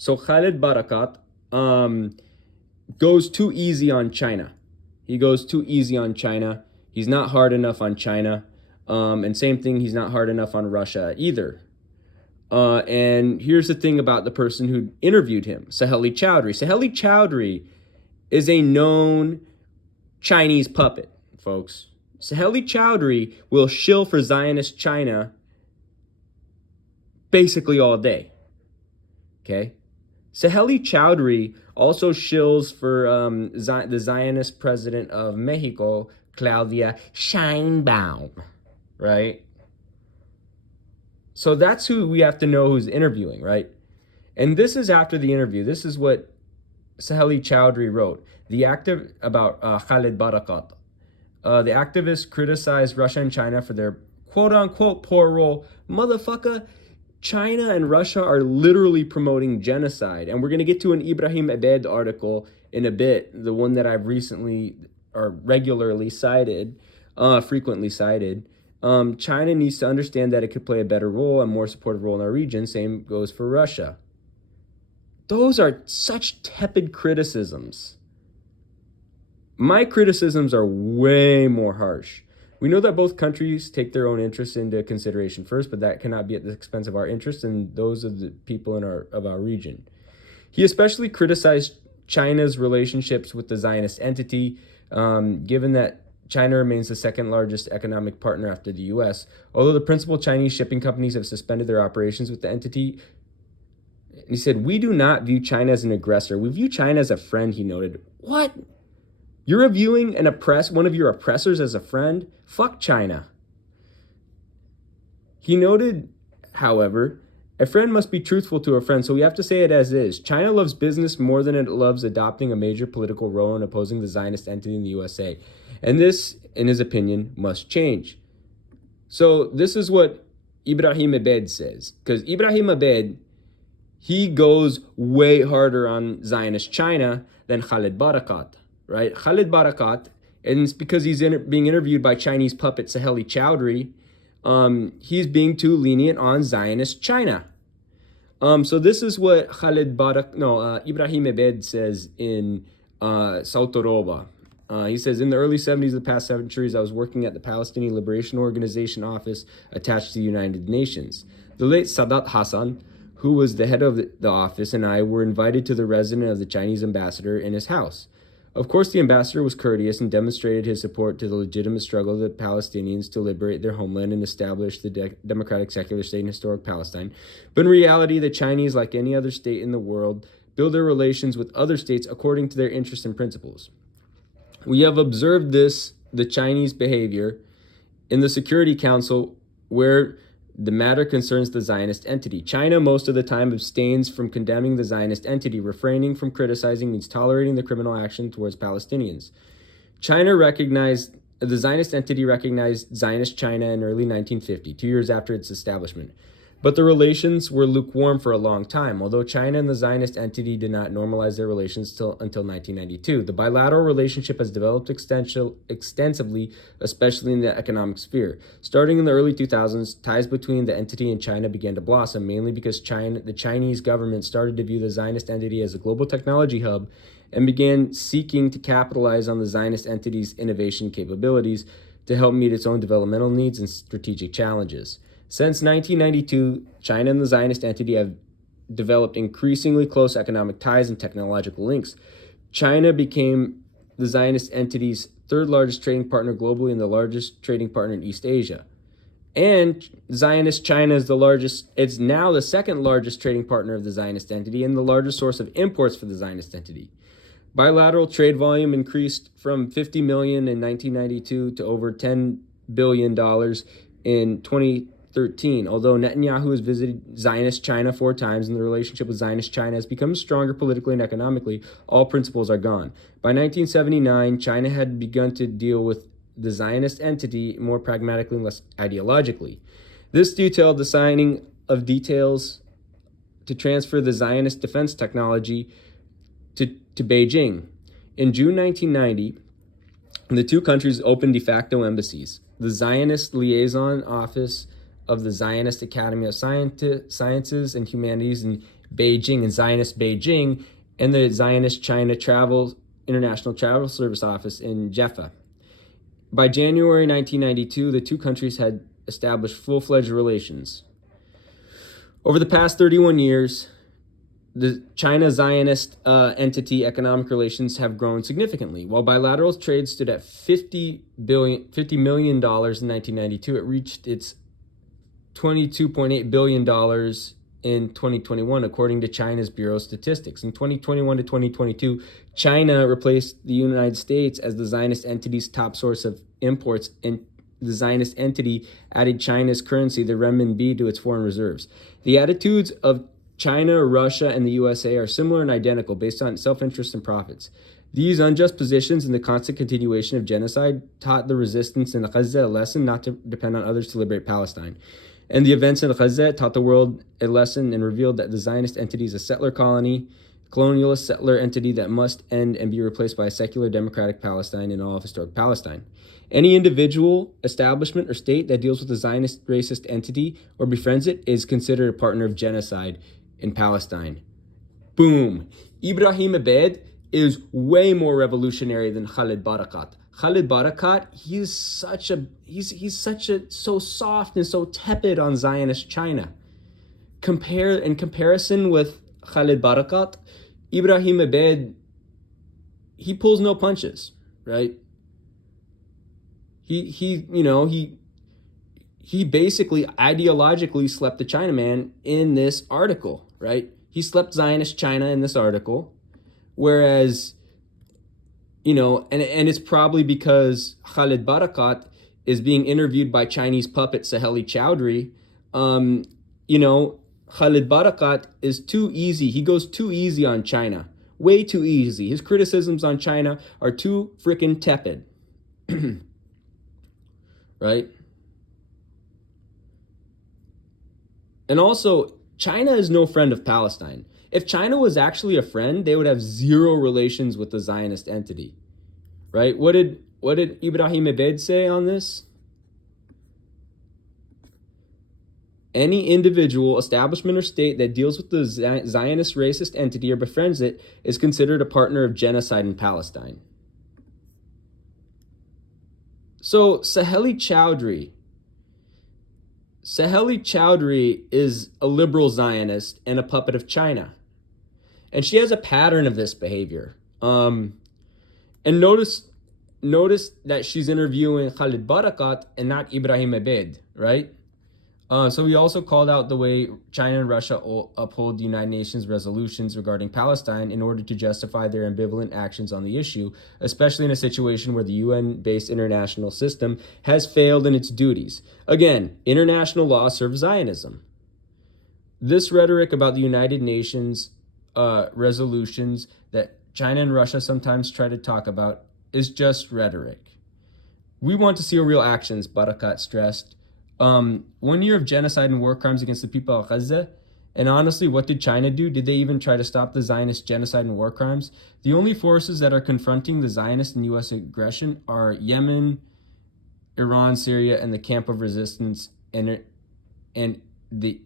So Khalid Barakat goes too easy on China. He goes too easy on China. He's not hard enough on China. And same thing, he's not hard enough on Russia either. And here's the thing about the person who interviewed him, Saheli Chowdhury. Saheli Chowdhury is a known Chinese puppet, folks. Saheli Chowdhury will shill for Zionist China basically all day. Okay? Saheli Chowdhury also shills for the Zionist president of Mexico, Claudia Sheinbaum, right? So that's who we have to know who's interviewing, right? And this is after the interview. This is what Saheli Chowdhury wrote. The active about Khalid Barakat. The activists criticized Russia and China for their quote-unquote poor role. Motherfucker, China and Russia are literally promoting genocide. And we're going to get to an Ibrahim Abed article in a bit, the one that I've recently or regularly cited, frequently cited. China needs to understand that it could play a better role and more supportive role in our region. Same goes for Russia. Those are such tepid criticisms. My criticisms are way more harsh. We know that both countries take their own interests into consideration first, but that cannot be at the expense of our interests and those of the people of our region. He especially criticized China's relationships with the Zionist entity, given that China remains the second largest economic partner after the U.S. Although the principal Chinese shipping companies have suspended their operations with the entity, he said, "We do not view China as an aggressor. We view China as a friend," he noted. What? You're viewing one of your oppressors as a friend? Fuck China. He noted, however, a friend must be truthful to a friend, so we have to say it as is. China loves business more than it loves adopting a major political role in opposing the Zionist entity in the USA. And this, in his opinion, must change. So this is what Ibrahim Abed says. Because Ibrahim Abed, he goes way harder on Zionist China than Khalid Barakat, right? Khalid Barakat, and it's because he's being interviewed by Chinese puppet Saheli Chowdhury, he's being too lenient on Zionist China. So this is what Ibrahim Abed says in Sautoroba. He says, in the early 70s of the past centuries, I was working at the Palestinian Liberation Organization office attached to the United Nations. The late Sadat Hassan, who was the head of the office, and I were invited to the residence of the Chinese ambassador in his house. Of course, the ambassador was courteous and demonstrated his support to the legitimate struggle of the Palestinians to liberate their homeland and establish the democratic secular state in historic Palestine. But in reality, the Chinese, like any other state in the world, build their relations with other states according to their interests and principles. We have observed the Chinese behavior, in the Security Council, where the matter concerns the Zionist entity. China, most of the time, abstains from condemning the Zionist entity. Refraining from criticizing means tolerating the criminal action towards Palestinians. The Zionist entity recognized Zionist China in early 1950, 2 years after its establishment. But the relations were lukewarm for a long time, although China and the Zionist entity did not normalize their relations until 1992. The bilateral relationship has developed extensively, especially in the economic sphere. Starting in the early 2000s, ties between the entity and China began to blossom, mainly because the Chinese government started to view the Zionist entity as a global technology hub and began seeking to capitalize on the Zionist entity's innovation capabilities to help meet its own developmental needs and strategic challenges. Since 1992, China and the Zionist entity have developed increasingly close economic ties and technological links. China became the Zionist entity's third largest trading partner globally and the largest trading partner in East Asia. And Zionist China it's now the second largest trading partner of the Zionist entity and the largest source of imports for the Zionist entity. Bilateral trade volume increased from 50 million in 1992 to over $10 billion in 2013. Although Netanyahu has visited Zionist China 4 times and the relationship with Zionist China has become stronger politically and economically, all principles are gone. By 1979, China had begun to deal with the Zionist entity more pragmatically and less ideologically. This detailed the signing of details to transfer the Zionist defense technology to Beijing. In June 1990, the two countries opened de facto embassies. The Zionist Liaison Office of the Zionist Academy of Sciences and Humanities in Beijing and Zionist Beijing, and the Zionist China International Travel Service Office in Jaffa. By January 1992, the two countries had established full-fledged relations. Over the past 31 years, the China-Zionist entity economic relations have grown significantly. While bilateral trade stood at $50 million in 1992, it reached its $22.8 billion in 2021, according to China's Bureau of Statistics. In 2021 to 2022, China replaced the United States as the Zionist entity's top source of imports, and the Zionist entity added China's currency, the renminbi, to its foreign reserves. The attitudes of China, Russia, and the USA are similar and identical based on self-interest and profits. These unjust positions and the constant continuation of genocide taught the resistance in Gaza a lesson not to depend on others to liberate Palestine. And the events in Gaza taught the world a lesson and revealed that the Zionist entity is a settler colony, colonialist settler entity that must end and be replaced by a secular democratic Palestine in all of historic Palestine. Any individual, establishment, or state that deals with a Zionist racist entity or befriends it is considered a partner of genocide in Palestine. Boom. Ibrahim Abed is way more revolutionary than Khalid Barakat. Khalid Barakat, he's so soft and so tepid on Zionist China. In comparison with Khalid Barakat, Ibrahim Abed, he pulls no punches, right? He basically ideologically slept the Chinaman in this article, right? He slept Zionist China in this article, whereas, and it's probably because Khalid Barakat is being interviewed by Chinese puppet Saheli Chowdhury. Khalid Barakat is too easy. He goes too easy on China, way too easy. His criticisms on China are too freaking tepid, right? And also, China is no friend of Palestine. If China was actually a friend, they would have zero relations with the Zionist entity, right? What did Ibrahim Abed say on this? Any individual, establishment, or state that deals with the Zionist racist entity or befriends it is considered a partner of genocide in Palestine. So Saheli Chowdhury is a liberal Zionist and a puppet of China. And she has a pattern of this behavior. And notice that she's interviewing Khalid Barakat and not Ibrahim Abed, right? So we also called out the way China and Russia uphold the United Nations resolutions regarding Palestine in order to justify their ambivalent actions on the issue, especially in a situation where the UN-based international system has failed in its duties. Again, international law serves Zionism. This rhetoric about the United Nations resolutions that China and Russia sometimes try to talk about is just rhetoric. We want to see real actions, Barakat stressed. 1 year of genocide and war crimes against the people of Gaza. And honestly, what did China do? Did they even try to stop the Zionist genocide and war crimes? The only forces that are confronting the Zionist and U.S. aggression are Yemen, Iran, Syria, and the Camp of Resistance and the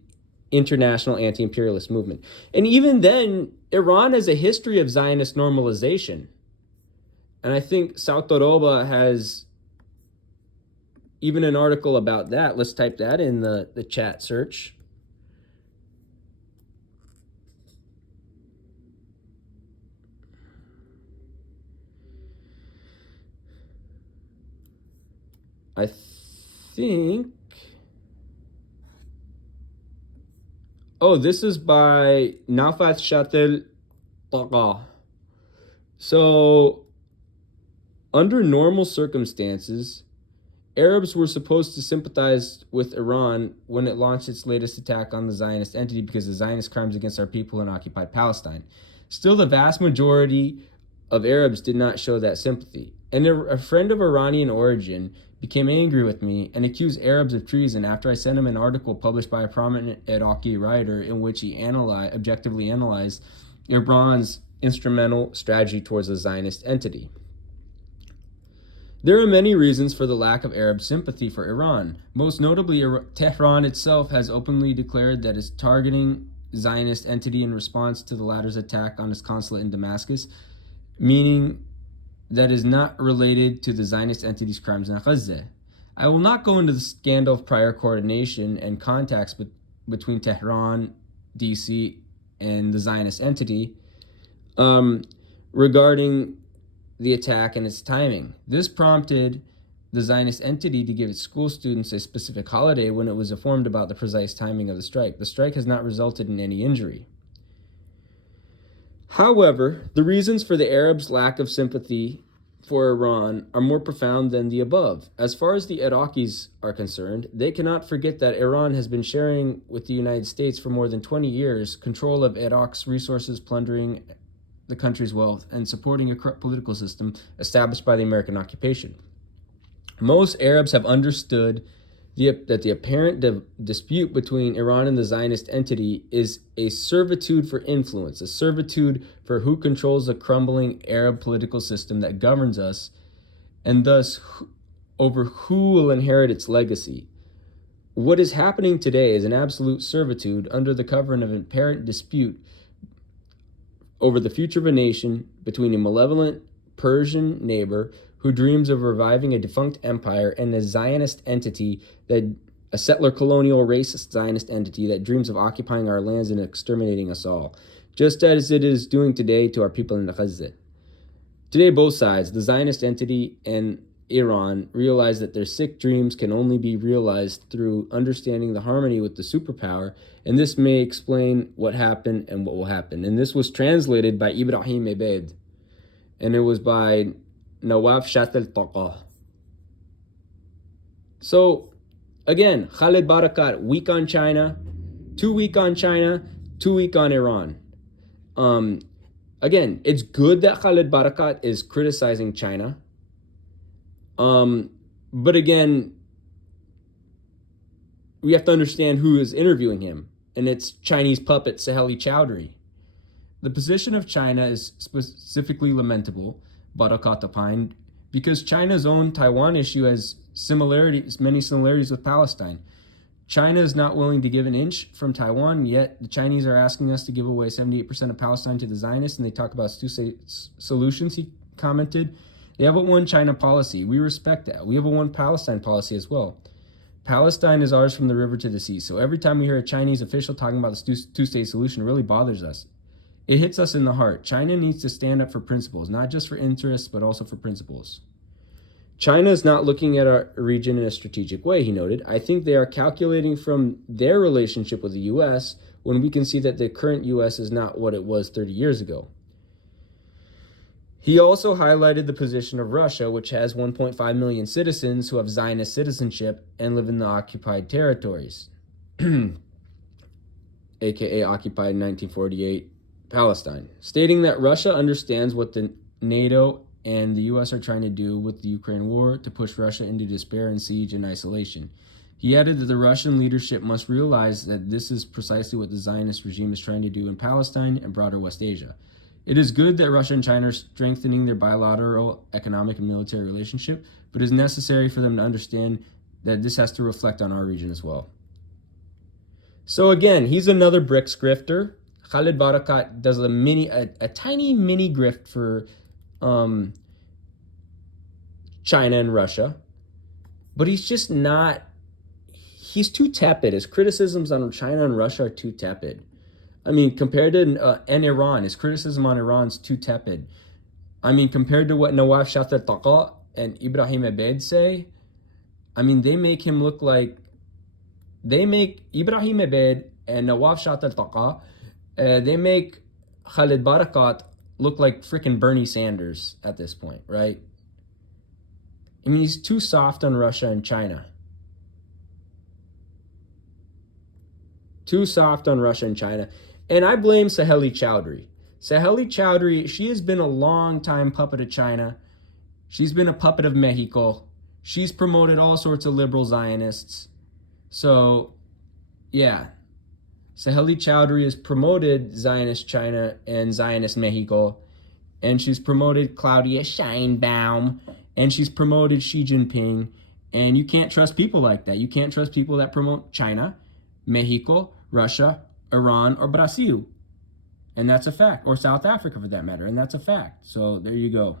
international anti-imperialist movement. And even then, Iran has a history of Zionist normalization. And I think Sautoroba has even an article about that. Let's type that in the chat search. I think... Oh, this is by Nafat Shatel Taqa. So, under normal circumstances, Arabs were supposed to sympathize with Iran when it launched its latest attack on the Zionist entity because of Zionist crimes against our people in occupied Palestine. Still, the vast majority of Arabs did not show that sympathy. And a friend of Iranian origin became angry with me and accused Arabs of treason after I sent him an article published by a prominent Iraqi writer in which he objectively analyzed Iran's instrumental strategy towards the Zionist entity. There are many reasons for the lack of Arab sympathy for Iran. Most notably, Tehran itself has openly declared that it's targeting Zionist entity in response to the latter's attack on its consulate in Damascus, meaning that is not related to the Zionist entity's crimes in Gaza. I will not go into the scandal of prior coordination and contacts between Tehran, DC, and the Zionist entity regarding the attack and its timing. This prompted the Zionist entity to give its school students a specific holiday when it was informed about the precise timing of the strike. The strike has not resulted in any injury. However, the reasons for the Arabs' lack of sympathy for Iran are more profound than the above. As far as the Iraqis are concerned, they cannot forget that Iran has been sharing with the United States for more than 20 years control of Iraq's resources, plundering the country's wealth, and supporting a corrupt political system established by the American occupation. Most Arabs have understood that the apparent dispute between Iran and the Zionist entity is a servitude for influence, a servitude for who controls the crumbling Arab political system that governs us, and thus over who will inherit its legacy. What is happening today is an absolute servitude under the cover of an apparent dispute over the future of a nation between a malevolent Persian neighbor who dreams of reviving a defunct empire and a Zionist entity, a settler colonial racist Zionist entity that dreams of occupying our lands and exterminating us all, just as it is doing today to our people in Gaza. Today, both sides, the Zionist entity and Iran, realize that their sick dreams can only be realized through understanding the harmony with the superpower, and this may explain what happened and what will happen. And this was translated by Ibrahim Abed, and it was by Nawaf Shat al-Taqa. So, again, Khalid Barakat, weak on China, 2 weak on China, 2 weak on Iran. Again, it's good that Khalid Barakat is criticizing China. But again, we have to understand who is interviewing him, and it's Chinese puppet Saheli Chowdhury. The position of China is specifically lamentable, Barakat opined, because China's own Taiwan issue has many similarities with Palestine. China is not willing to give an inch from Taiwan, yet the Chinese are asking us to give away 78% of Palestine to the Zionists, and they talk about two-state solutions, he commented. They have a one China policy. We respect that. We have a one Palestine policy as well. Palestine is ours from the river to the sea. So every time we hear a Chinese official talking about this two-state solution, it really bothers us. It hits us in the heart. China needs to stand up for principles, not just for interests, but also for principles. China is not looking at our region in a strategic way, he noted. I think they are calculating from their relationship with the U.S. when we can see that the current U.S. is not what it was 30 years ago. He also highlighted the position of Russia, which has 1.5 million citizens who have Zionist citizenship and live in the occupied territories, aka occupied in 1948 Palestine, stating that Russia understands what the NATO and the U.S. are trying to do with the Ukraine war to push Russia into despair and siege and isolation. He added that the Russian leadership must realize that this is precisely what the Zionist regime is trying to do in Palestine and broader West Asia. It is good that Russia and China are strengthening their bilateral economic and military relationship, but it is necessary for them to understand that this has to reflect on our region as well. So again, he's another BRICS grifter. Khalid Barakat does a tiny mini grift for China and Russia, but he's just not, he's too tepid. His criticisms on China and Russia are too tepid. I mean, compared to and Iran, his criticism on Iran's too tepid. I mean, compared to what Nawaf Shat al-Taqa and Ibrahim Abed say, I mean, they make him look like, they make Ibrahim Abed and Nawaf Shat al-Taqa, they make Khalid Barakat look like freaking Bernie Sanders at this point, right? I mean, he's too soft on Russia and China. Too soft on Russia and China. And I blame Saheli Chowdhury. Saheli Chowdhury, she has been a long time puppet of China. She's been a puppet of Mexico. She's promoted all sorts of liberal Zionists. So, yeah. Saheli Chowdhury has promoted Zionist China and Zionist Mexico. And she's promoted Claudia Sheinbaum. And she's promoted Xi Jinping. And you can't trust people like that. You can't trust people that promote China, Mexico, Russia, Iran or Brazil. And that's a fact. Or South Africa, for that matter. And that's a fact. So there you go.